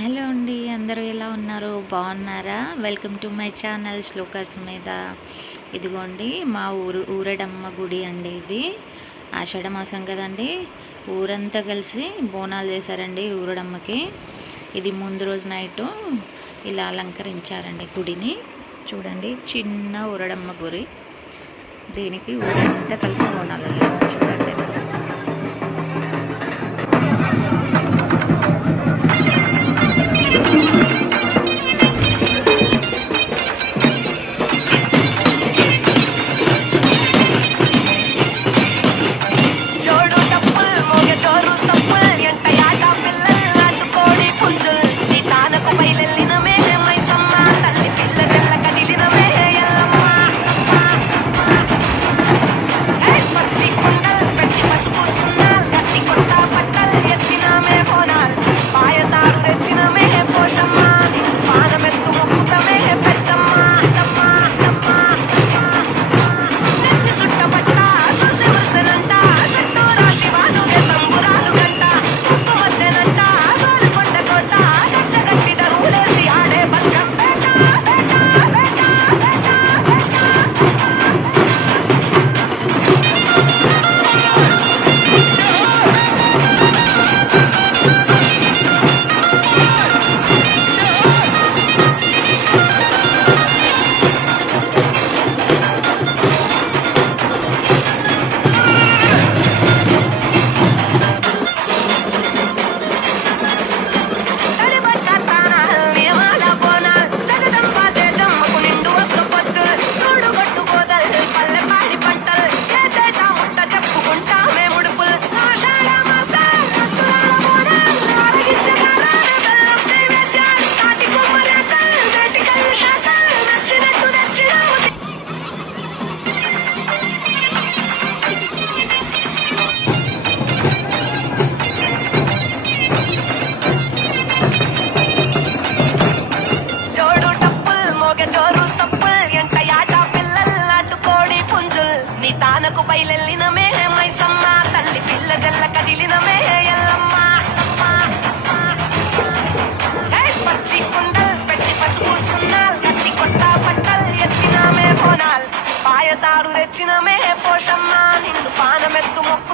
Hello అండి, అందరూ ఎలా ఉన్నారు? బాగున్నారా? Welcome to my channel shlokas మీద. ఇదిగోండి మా ఊరడమ్మ గుడి అండి. ఇది ఆషాఢ మాసం కదండి, ఊరంతా కలిసి బోనాలు చేశారండి ఊరడమ్మకి. ఇది ముందు రోజు నైటు ఇలా అలంకరించారండి గుడిని. చూడండి, చిన్న ఊరడమ్మ గుడి. దీనికి ఊరంతా కలిసి బోనాలు చూడండి. తానకు బయలెల్లినమే మైసమ్మ, తల్లి పిల్ల జల్ల కదిలినమే ఎల్లమ్మ. పచ్చి కుండల్ పెట్టి పసుపు సున్నాల్, కట్టి కొత్త పట్టల్ ఎత్తినామే కోనాల్, పాయసారు తెచ్చినమే పోషమ్మ, నిన్ను పానమెత్తు మొక్కుతా